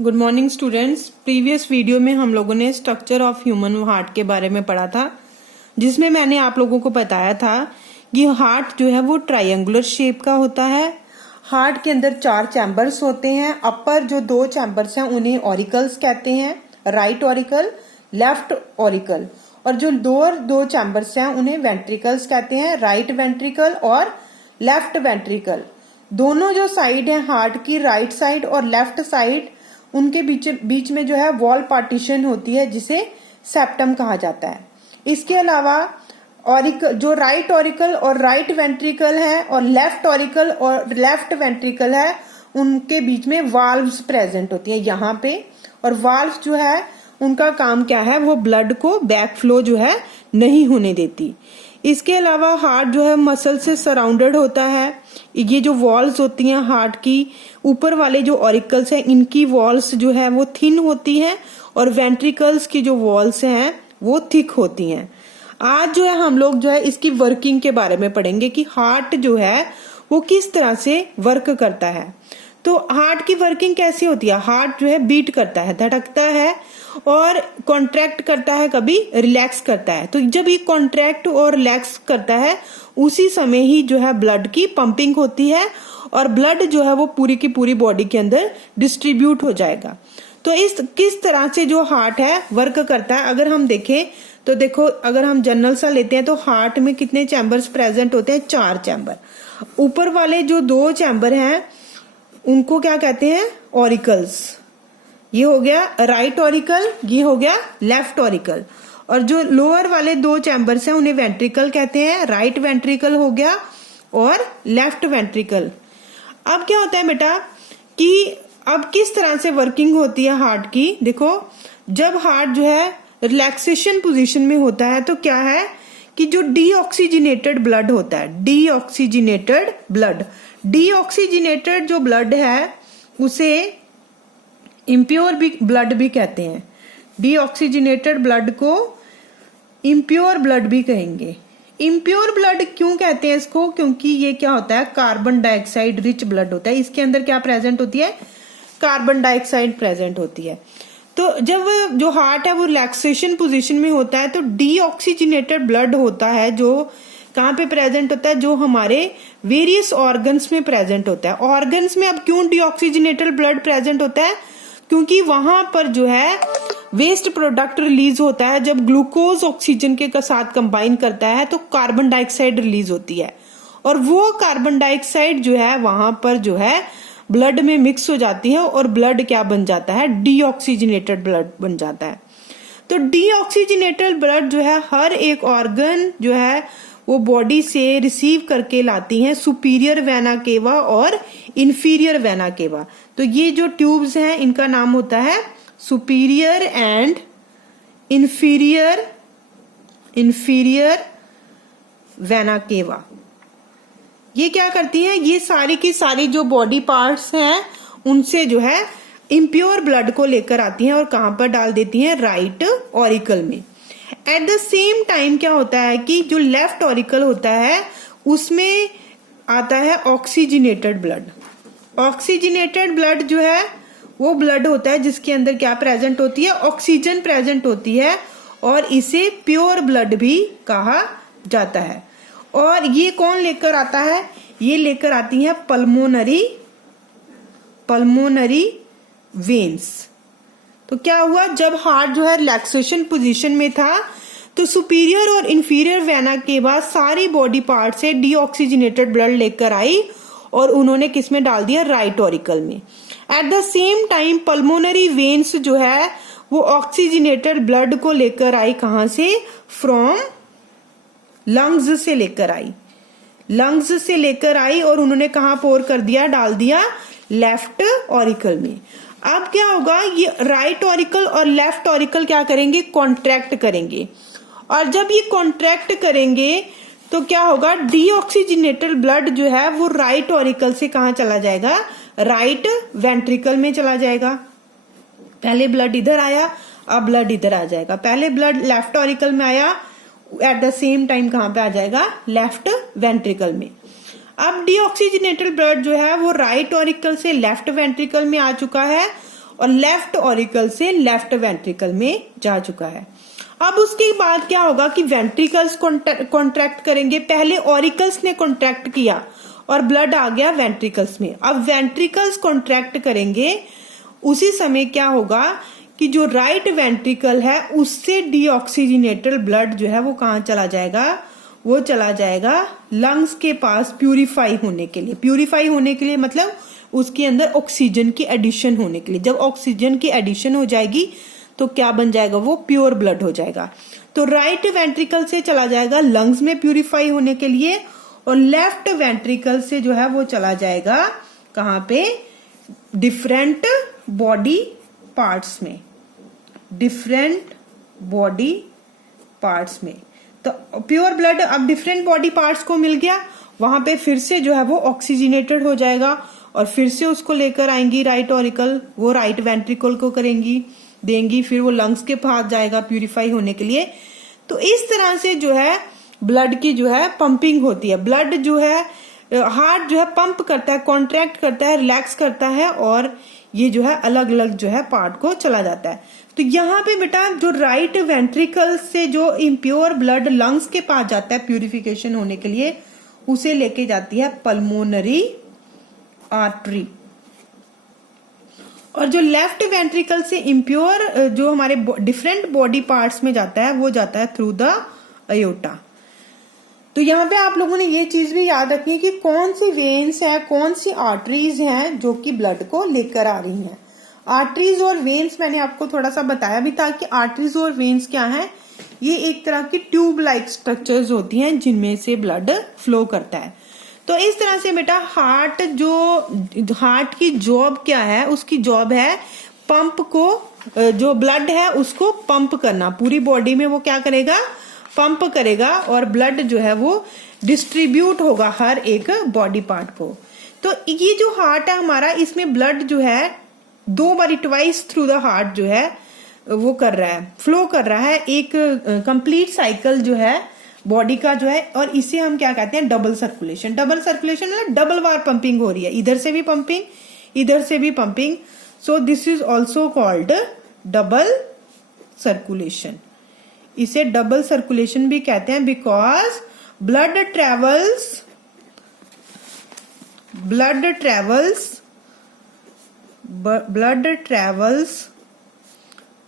Good morning students. Previous video में हम लोगों ने स्ट्रक्चर ऑफ ह्यूमन हार्ट के बारे में पढ़ा था, जिसमें मैंने आप लोगों को बताया था कि हार्ट जो है वो ट्रायंगुलर शेप का होता है। हार्ट के अंदर 4 चैम्बर्स होते हैं। अपर जो 2 चैम्बर्स हैं उन्हें ऑरिकल्स कहते हैं, राइट ऑरिकल, लेफ्ट ऑरिकल। और जो लोअर 2 चैम्बर्स हैं उन्हें वेंट्रिकल्स कहते हैं, राइट वेंट्रिकल और लेफ्ट वेंट्रिकल। दोनों जो साइड है हार्ट की, राइट साइड और लेफ्ट साइड, उनके बीच में जो है वॉल पार्टीशन होती है, जिसे सेप्टम कहा जाता है। इसके अलावा ऑरिकल, जो राइट ऑरिकल और राइट वेंट्रिकल है और लेफ्ट ऑरिकल और लेफ्ट वेंट्रिकल है, उनके बीच में वाल्व्स प्रेजेंट होती है यहाँ पे। और वाल्व्स जो है उनका काम क्या है, वो ब्लड को बैक फ्लो जो है नहीं होने देती। इसके अलावा हार्ट जो है मसल से सराउंडेड होता है। ये जो वॉल्स होती हैं हार्ट की, ऊपर वाले जो ऑरिकल्स हैं इनकी वॉल्स जो है वो थिन होती हैं और वेंट्रिकल्स की जो वॉल्स हैं वो थिक होती हैं। आज जो है हम लोग जो है इसकी वर्किंग के बारे में पढ़ेंगे कि हार्ट जो है वो किस तरह से वर्क करता है। तो हार्ट की वर्किंग कैसी होती है? हार्ट जो है बीट करता है, धड़कता है और कॉन्ट्रैक्ट करता है, कभी रिलैक्स करता है। तो जब ये कॉन्ट्रैक्ट और रिलैक्स करता है उसी समय ही जो है ब्लड की पंपिंग होती है और ब्लड जो है वो पूरी की पूरी बॉडी के अंदर डिस्ट्रीब्यूट हो जाएगा। तो इस किस तरह से जो हार्ट है वर्क करता है, अगर हम देखें तो देखो, अगर हम जनरल सा लेते हैं तो हार्ट में कितने चैम्बर्स प्रेजेंट होते हैं? 4 चैम्बर। ऊपर वाले जो 2 चैम्बर हैं उनको क्या कहते हैं? ऑरिकल्स। ये हो गया राइट ऑरिकल, ये हो गया लेफ्ट ऑरिकल। और जो लोअर वाले 2 चैम्बर्स हैं उन्हें वेंट्रिकल कहते हैं, राइट वेंट्रिकल हो गया और लेफ्ट वेंट्रिकल। अब क्या होता है बेटा कि अब किस तरह से वर्किंग होती है हार्ट की? देखो, जब हार्ट जो है रिलैक्सेशन पोजीशन में होता है तो क्या है कि जो डीऑक्सीजनेटेड ब्लड होता है, डीऑक्सीजनेटेड ब्लड, डीऑक्सीजनेटेड जो ब्लड है उसे इम्प्योर ब्लड भी कहते हैं। डीऑक्सीजनेटेड ब्लड को इम्प्योर ब्लड भी कहेंगे। इम्प्योर ब्लड क्यों कहते हैं इसको? क्योंकि ये क्या होता है, कार्बन डाइऑक्साइड रिच ब्लड होता है। इसके अंदर क्या प्रेजेंट होती है? कार्बन डाइऑक्साइड प्रेजेंट होती है। तो जब जो हार्ट है वो रिलैक्सेशन पोजीशन में होता है तो डीऑक्सीजनेटेड ब्लड होता है, जो कहाँ पे प्रेजेंट होता है? जो हमारे वेरियस ऑर्गन्स में प्रेजेंट होता है। ऑर्गन्स में अब क्यों डीऑक्सीजनेटेड ब्लड प्रेजेंट होता है? क्योंकि वहां पर जो है वेस्ट प्रोडक्ट रिलीज होता है। जब ग्लूकोज ऑक्सीजन के साथ कंबाइन करता है तो कार्बन डाइऑक्साइड रिलीज होती है और वो कार्बन डाइऑक्साइड जो है वहां पर जो है ब्लड में मिक्स हो जाती है और ब्लड क्या बन जाता है? डीऑक्सीजनेटेड ब्लड बन जाता है। तो डीऑक्सीजनेटेड ब्लड जो है हर एक ऑर्गन जो है वो बॉडी से रिसीव करके लाती हैं, सुपीरियर वेना केवा और इंफीरियर वेना केवा। तो ये जो ट्यूब्स हैं इनका नाम होता है superior and inferior vena cava. ये क्या करती हैं? ये सारी की सारी जो बॉडी पार्ट्स हैं उनसे जो है इम्प्योर ब्लड को लेकर आती हैं और कहां पर डाल देती हैं? राइट ऑरिकल में। एट द सेम टाइम क्या होता है कि जो लेफ्ट ऑरिकल होता है उसमें आता है ऑक्सीजनेटेड ब्लड। ऑक्सीजनेटेड ब्लड जो है वो ब्लड होता है जिसके अंदर क्या प्रेजेंट होती है? ऑक्सीजन प्रेजेंट होती है और इसे प्योर ब्लड भी कहा जाता है। और ये कौन लेकर आता है? ये लेकर आती है पल्मोनरी वेन्स। तो क्या हुआ, जब हार्ट जो है रिलैक्सेशन पोजीशन में था तो सुपीरियर और इंफीरियर वेना के बाद सारी बॉडी पार्ट से डीऑक्सीजनेटेड ब्लड लेकर आई और उन्होंने किस में डाल दिया? राइट ऑरिकल में। At the same time pulmonary veins जो है वो ऑक्सीजनेटेड ब्लड को लेकर आई, कहां से? फ्रॉम लंग्स से लेकर आई, लंग्स से लेकर आई और उन्होंने कहां पोर कर दिया? डाल दिया लेफ्ट ऑरिकल में। अब क्या होगा, ये राइट ऑरिकल और लेफ्ट ऑरिकल क्या करेंगे? कॉन्ट्रैक्ट करेंगे। और जब ये कॉन्ट्रैक्ट करेंगे तो क्या होगा? डीऑक्सीजनेटेड ब्लड जो है वो राइट ऑरिकल से कहां चला जाएगा? राइट वेंट्रिकल में चला जाएगा। पहले ब्लड इधर आया, अब ब्लड इधर आ जाएगा। पहले ब्लड लेफ्ट ऑरिकल में आया, एट द सेम टाइम कहां पे आ जाएगा? लेफ्ट वेंट्रिकल में। अब डीऑक्सीजनेटेड ब्लड जो है वो राइट ऑरिकल से लेफ्ट वेंट्रिकल में आ चुका है और लेफ्ट ऑरिकल से लेफ्ट वेंट्रिकल में जा चुका है। अब उसके बाद क्या होगा कि वेंट्रिकल्स कॉन्ट्रैक्ट करेंगे। पहले ऑरिकल्स ने कॉन्ट्रैक्ट किया और ब्लड आ गया वेंट्रिकल्स में। अब वेंट्रिकल्स कॉन्ट्रैक्ट करेंगे, उसी समय क्या होगा कि जो राइट वेंट्रिकल है उससे डीऑक्सीजनेटेड ब्लड जो है वो कहाँ चला जाएगा, वो चला जाएगा लंग्स के पास प्यूरिफाई होने के लिए। प्यूरिफाई होने के लिए मतलब उसके अंदर ऑक्सीजन की एडिशन होने के लिए। जब ऑक्सीजन की एडिशन हो जाएगी तो क्या बन जाएगा, वो प्योर ब्लड हो जाएगा। तो राइट वेंट्रिकल से चला जाएगा लंग्स में प्यूरिफाई होने के लिए और लेफ्ट वेंट्रिकल से जो है वो चला जाएगा कहाँ पे, डिफरेंट बॉडी पार्ट्स में, डिफरेंट बॉडी पार्ट्स में। तो प्योर ब्लड अब डिफरेंट बॉडी पार्ट्स को मिल गया, वहां पे फिर से जो है वो ऑक्सीजनेटेड हो जाएगा और फिर से उसको लेकर आएंगी राइट ऑरिकल, वो राइट वेंट्रिकल को करेंगी, देंगी, फिर वो लंग्स के पास जाएगा प्यूरिफाई होने के लिए। तो इस तरह से जो है ब्लड की जो है पंपिंग होती है। ब्लड जो है, हार्ट जो है पंप करता है, कॉन्ट्रैक्ट करता है, रिलैक्स करता है और ये जो है अलग अलग जो है पार्ट को चला जाता है। तो यहाँ पे बेटा जो राइट वेंट्रिकल से जो इम्प्योर ब्लड लंग्स के पास जाता है प्यूरिफिकेशन होने के लिए, उसे लेके जाती है पल्मोनरी आर्टरी। और जो लेफ्ट वेंट्रिकल से इम्प्योर जो हमारे डिफरेंट बॉडी पार्ट्स में जाता है वो जाता है थ्रू द अयोटा। तो यहाँ पे आप लोगों ने ये चीज भी याद रखनी है कि कौन सी वेन्स है, कौन सी आर्टरीज हैं जो कि ब्लड को लेकर आ रही हैं। आर्टरीज और वेन्स मैंने आपको थोड़ा सा बताया भी था कि आर्टरीज और वेन्स क्या है, ये एक तरह की ट्यूब लाइक स्ट्रक्चर्स होती हैं जिनमें से ब्लड फ्लो करता है। तो इस तरह से बेटा हार्ट की जॉब क्या है, उसकी जॉब है पंप को, जो ब्लड है उसको पंप करना पूरी बॉडी में। वो क्या करेगा, पंप करेगा और ब्लड जो है वो डिस्ट्रीब्यूट होगा हर एक बॉडी पार्ट को। तो ये जो हार्ट है हमारा, इसमें ब्लड जो है 2 बारी ट्वाइस थ्रू द हार्ट जो है वो कर रहा है, फ्लो कर रहा है, एक कंप्लीट साइकिल जो है बॉडी का जो है। और इसे हम क्या कहते हैं, डबल सर्कुलेशन। डबल सर्कुलेशन मतलब डबल बार पंपिंग हो रही है, इधर से भी पंपिंग, इधर से भी pumping. So this is also called double circulation. इसे डबल सर्कुलेशन भी कहते हैं because blood travels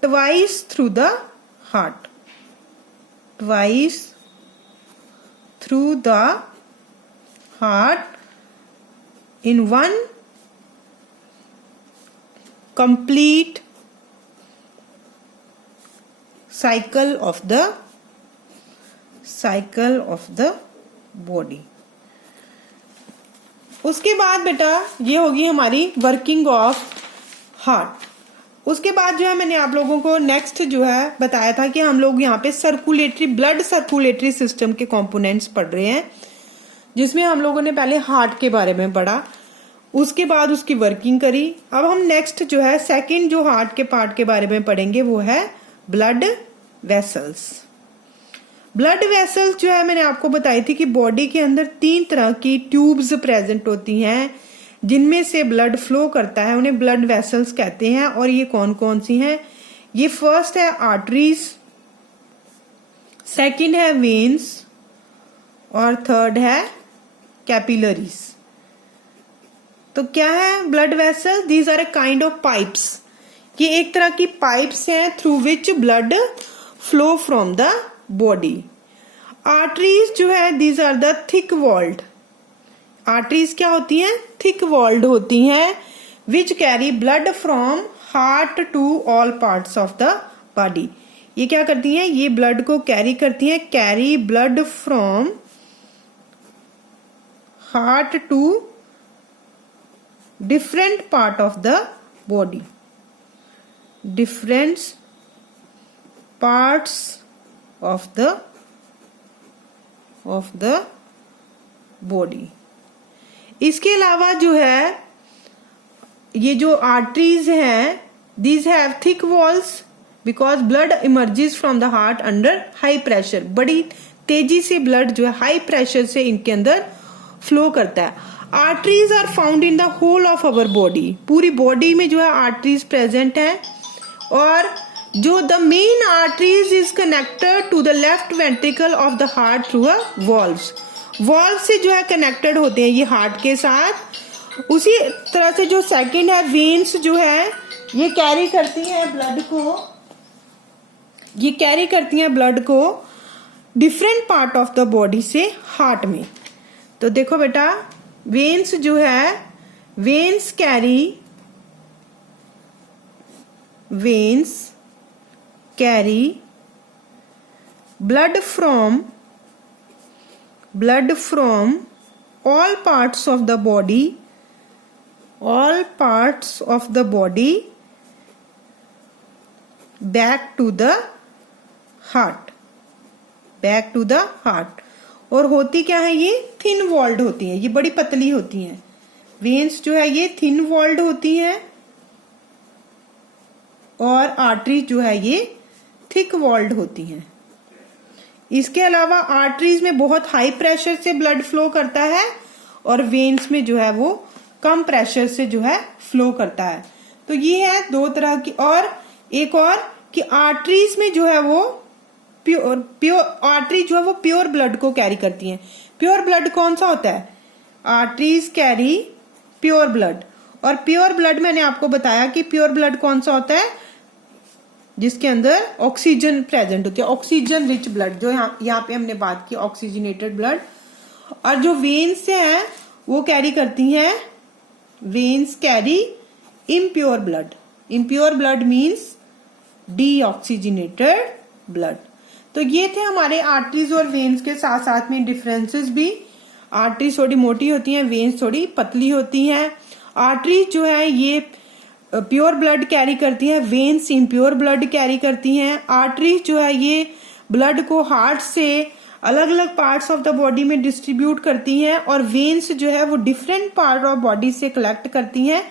twice through the heart, twice through the heart in one complete cycle of the body। उसके बाद बेटा ये होगी हमारी वर्किंग ऑफ हार्ट। उसके बाद जो है मैंने आप लोगों को नेक्स्ट जो है बताया था कि हम लोग यहाँ पे ब्लड सर्कुलेटरी सिस्टम के कंपोनेंट्स पढ़ रहे हैं, जिसमें हम लोगों ने पहले हार्ट के बारे में पढ़ा, उसके बाद उसकी वर्किंग करी। अब हम नेक्स्ट जो है सेकंड जो हार्ट के पार्ट के बारे में पढ़ेंगे वो है ब्लड वेसल्स। ब्लड वेसल्स जो है मैंने आपको बताई थी कि बॉडी के अंदर 3 तरह की ट्यूब्स प्रेजेंट होती हैं जिनमें से ब्लड फ्लो करता है, उन्हें ब्लड वेसल्स कहते हैं। और ये कौन कौन सी हैं, ये फर्स्ट है आर्टरीज, सेकंड है वेन्स और थर्ड है कैपिलरीज। तो क्या है blood vessel, these are a kind of pipes. ये एक तरह की पाइप्स हैं through which blood flow from the body. Arteries जो है these are the thick walled. Arteries क्या होती हैं, थिक वॉल्ड होती हैं, which carry blood from heart to all parts of the body. ये क्या करती हैं, ये ब्लड को कैरी करती हैं, carry blood from heart to different part of the body, different parts of the body. इसके अलावा जो है ये जो आर्टरीज हैं, these have thick walls because blood emerges from the heart under high pressure. बड़ी तेजी से ब्लड जो है हाई प्रेशर से इनके अंदर फ्लो करता है। Arteries are found in the whole of our body, पूरी बॉडी में जो है आर्टरीज प्रेजेंट है। और जो the main arteries is connected to the left ventricle of the heart through a valves, valve से जो है कनेक्टेड होते हैं ये हार्ट के साथ। उसी तरह से जो सेकंड है वेन्स जो है ये कैरी करती हैं ब्लड को, ये कैरी करती हैं ब्लड को different part of the body से हार्ट में। तो देखो बेटा वेन्स जो है, veins carry blood from all parts of the body back to the heart। और होती क्या है, ये थिन वॉल्ड होती है, ये बड़ी पतली होती हैं। वेन्स जो है ये थिन वॉल्ड होती हैं और आर्टरीज जो है ये थिक वॉल्ड होती हैं। इसके अलावा आर्टरीज में बहुत हाई प्रेशर से ब्लड फ्लो करता है और वेन्स में जो है वो कम प्रेशर से जो है फ्लो करता है। तो ये है दो तरह की। और एक और कि आर्टरीज में जो है वो प्योर आर्टरी जो है वो प्योर ब्लड को कैरी करती हैं। प्योर ब्लड कौन सा होता है, आर्टरीज कैरी प्योर ब्लड। और प्योर ब्लड मैंने आपको बताया कि प्योर ब्लड कौन सा होता है, जिसके अंदर ऑक्सीजन प्रेजेंट होती है, ऑक्सीजन रिच ब्लड, जो यहाँ पे हमने बात की ऑक्सीजनेटेड ब्लड। और जो वेन्स है वो कैरी करती हैं, veins carry impure blood. Impure blood means deoxygenated blood. तो ये थे हमारे आर्टरीज और वेन्स के साथ साथ में डिफरेंसेस भी। आर्टरीज थोड़ी मोटी होती हैं, वेन्स थोड़ी पतली होती हैं। आर्टरीज जो है ये प्योर ब्लड कैरी करती है, वेन्स इम्प्योर ब्लड कैरी करती हैं। आर्टरीज जो है ये ब्लड को हार्ट से अलग अलग पार्ट्स ऑफ द बॉडी में डिस्ट्रीब्यूट करती हैं और वेन्स जो है वो डिफरेंट पार्ट ऑफ बॉडी से कलेक्ट करती हैं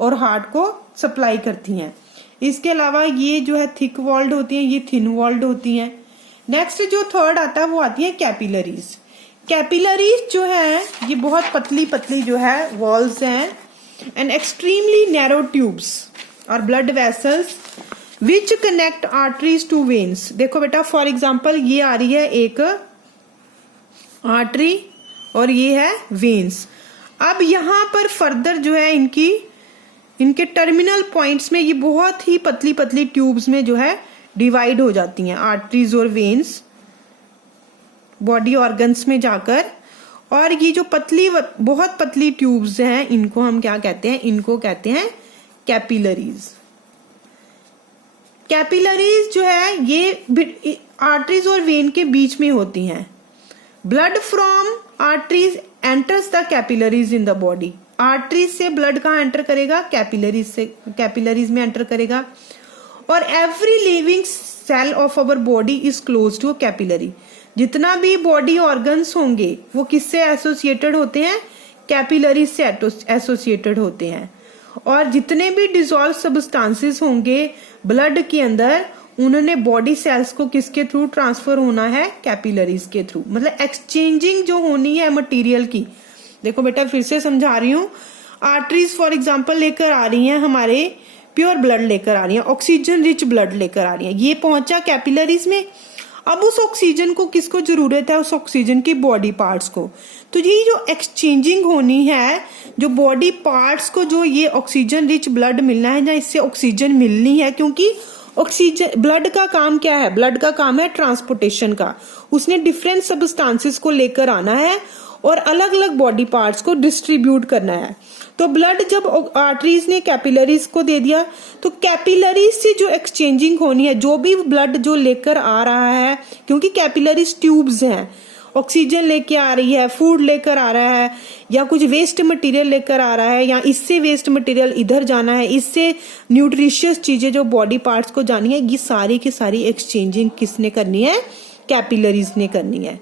और हार्ट को सप्लाई करती हैं। इसके अलावा ये जो है थिक वॉल्ड होती हैं, ये थिन वॉल्ड होती हैं। नेक्स्ट जो थर्ड आता है वो आती है कैपिलरीज। कैपिलरीज जो है ये बहुत पतली पतली जो है वॉल्स हैं and extremely narrow tubes or blood vessels which connect arteries to veins। देखो बेटा फॉर एग्जाम्पल ये आ रही है एक आर्टरी और ये है वेन्स। अब यहाँ पर फर्दर जो है इनके टर्मिनल पॉइंट्स में ये बहुत ही पतली पतली ट्यूब्स में जो है डिवाइड हो जाती हैं आर्टरीज और वेन्स बॉडी ऑर्गन्स में जाकर। और ये जो बहुत पतली ट्यूब्स हैं इनको हम क्या कहते हैं, इनको कहते हैं कैपिलरीज। कैपिलरीज जो है ये आर्टरीज और वेन के बीच में होती हैं। Blood from arteries enters the capillaries in the body. Arteries से ब्लड कहाँ एंटर करेगा, कैपिलरीज में एंटर करेगा। और every living cell of our body is close to a capillary. जितना भी बॉडी ऑर्गन्स होंगे वो किससे एसोसिएटेड होते हैं, कैपिलरीज से एसोसिएटेड होते हैं। और जितने भी डिसॉल्व सब्सटेंसेस होंगे ब्लड के अंदर उन्होंने बॉडी सेल्स को किसके थ्रू ट्रांसफर होना है, कैपिलरीज के थ्रू। मतलब एक्सचेंजिंग जो होनी है मटेरियल की। देखो बेटा फिर से समझा रही हूँ, आर्टरीज फॉर एग्जांपल लेकर आ रही हैं हमारे प्योर ब्लड लेकर आ रही हैं, ऑक्सीजन रिच ब्लड लेकर आ रही हैं, ये पहुंचा कैपिलरीज में। अब उस ऑक्सीजन को किसको जरूरत है, उस ऑक्सीजन की बॉडी पार्ट्स को। तो ये जो एक्सचेंजिंग होनी है, जो बॉडी पार्ट्स को जो ये ऑक्सीजन रिच ब्लड मिलना है या इससे ऑक्सीजन मिलनी है, क्योंकि ऑक्सीजन ब्लड का काम क्या है, ब्लड का काम है ट्रांसपोर्टेशन का। उसने डिफरेंट सब्सटेंसेस को लेकर आना है और अलग अलग बॉडी पार्ट्स को डिस्ट्रीब्यूट करना है। तो ब्लड जब आर्टरीज ने कैपिलरीज को दे दिया तो कैपिलरीज से जो एक्सचेंजिंग होनी है, जो भी ब्लड जो लेकर आ रहा है, क्योंकि कैपिलरीज ट्यूब्स हैं, ऑक्सीजन लेके आ रही है, फूड लेकर आ रहा है, या कुछ वेस्ट मटेरियल लेकर आ रहा है, या इससे वेस्ट मटेरियल इधर जाना है, इससे न्यूट्रिशियस चीजें जो बॉडी पार्ट्स को जानी है, ये सारी की सारी एक्सचेंजिंग किसने करनी है, कैपिलरीज ने करनी है।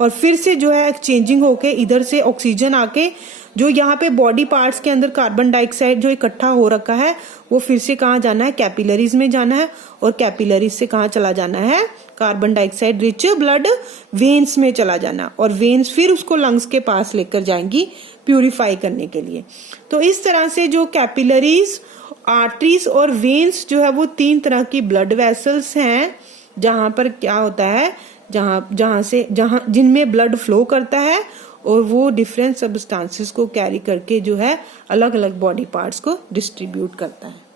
और फिर से जो है एक्सचेंजिंग होके इधर से ऑक्सीजन आके जो यहाँ पे बॉडी पार्ट्स के अंदर कार्बन डाइऑक्साइड जो इकट्ठा हो रखा है वो फिर से कहाँ जाना है, कैपिलरीज में जाना है। और कैपिलरीज से कहाँ चला जाना है, carbon dioxide rich blood veins में चला जाना। और वेन्स फिर उसको लंग्स के पास लेकर जाएंगी, प्यूरिफाई करने के लिए। तो इस तरह से जो कैपिलरीज, आर्टरीज और वेन्स जो है वो 3 तरह की ब्लड वेसल्स हैं, जहां पर क्या होता है, जहां जिनमें ब्लड फ्लो करता है और वो डिफरेंट सब्सटेंसेस को कैरी करके जो है अलग अलग बॉडी पार्ट्स को डिस्ट्रीब्यूट करता है।